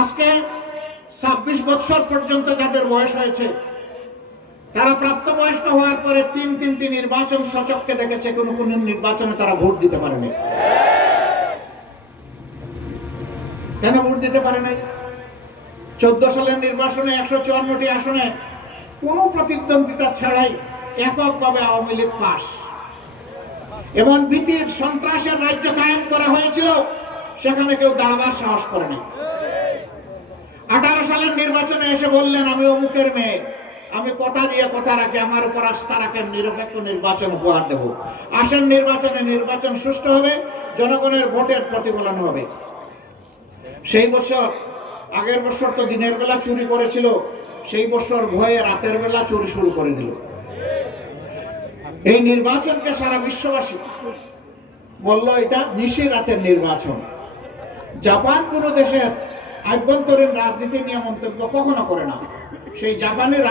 আজকে 26 বছর পর্যন্ত যাদের বয়স হয়েছে তারা প্রাপ্তবয়স্ক হওয়ার পরে তিনটি নির্বাচন সচক্ষে দেখেছে, কোন নির্বাচনে তারা ভোট দিতে পারেনি। কেন ভোট দিতে পারে নাই? 14 সালের নির্বাচনে 154টি আসনে কোন প্রতিদ্বন্দ্বিতা ছাড়াই এককভাবে আওয়ামী লীগ পাস। এমন ভীতির সন্ত্রাসের রাজ্য কায়েম করা হয়েছিল, সেখানে কেউ দাঁড়াবার সাহস করেনি। 18 সালের নির্বাচনে এসে বললেন আমি অমুকের মেয়ে, আমি কথা দিয়ে কথা রাখি, আমার উপর আস্থা রাখেন, নিরপেক্ষ নির্বাচন উপহার দেব। আসেন নির্বাচনে, নির্বাচন সুষ্ঠু হবে, জনগণের ভোটের প্রতিফলন হবে। সেই বছর, আগের বছর তো দিনের বেলা চুরি করেছিল, সেই বছর ভয়ে রাতের বেলা চুরি শুরু করে দিল। এই নির্বাচনকে সারা বিশ্ববাসী বলল এটা নিশি রাতের নির্বাচন। জাপান কোন দেশের আভ্যন্তরীণ রাজনীতি নিয়ে মন্তব্য কখনো করে না। সেই জাপানের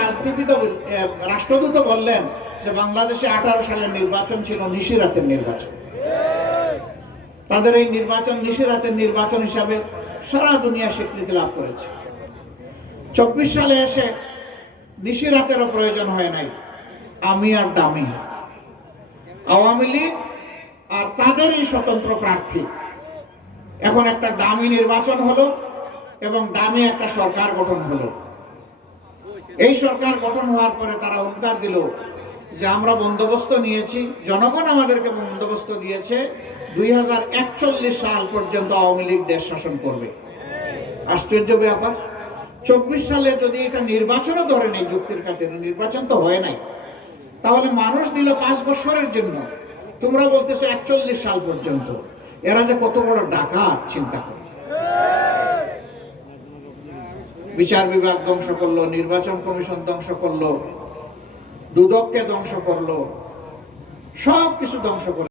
রাষ্ট্রদূত বললেন যে বাংলাদেশে 18 সালের নির্বাচন ছিল নিশি রাতের নির্বাচন। তাদের এই নির্বাচন নিশি রাতের নির্বাচন হিসাবে সারা দুনিয়া স্বীকৃতি লাভ করেছে। 24 সালে এসে নিশি রাতেরও প্রয়োজন হয় নাই, আমি আর দামি, আওয়ামী লীগ আর তাদেরই স্বতন্ত্র প্রার্থী। এখন একটা দামি নির্বাচন হলো এবং দামি একটা সরকার গঠন হলো। এই সরকার গঠন হওয়ার পরে তারা হুঙ্কার দিল যে আমরা বন্দোবস্ত নিয়েছি, জনগণ আমাদেরকে বন্দোবস্ত দিয়েছে, 2041 সাল পর্যন্ত আওয়ামী লীগ দেশ শাসন করবে। আশ্চর্য ব্যাপার, 24 সালে যদি এটা নির্বাচনও ধরে নেই, যুক্তির খাতিরে নির্বাচন তো হয় নাই, তাহলে মানুষ দিল 5 বছরের জন্য, তোমরা বলতেছো 41 সাল পর্যন্ত। এরা যে কত বড় ডাকাত চিন্তা করো। বিচার বিভাগ ধ্বংস করলো, নির্বাচন কমিশন ধ্বংস করলো, দুদককে ধ্বংস করলো, সবকিছু ধ্বংস করলো।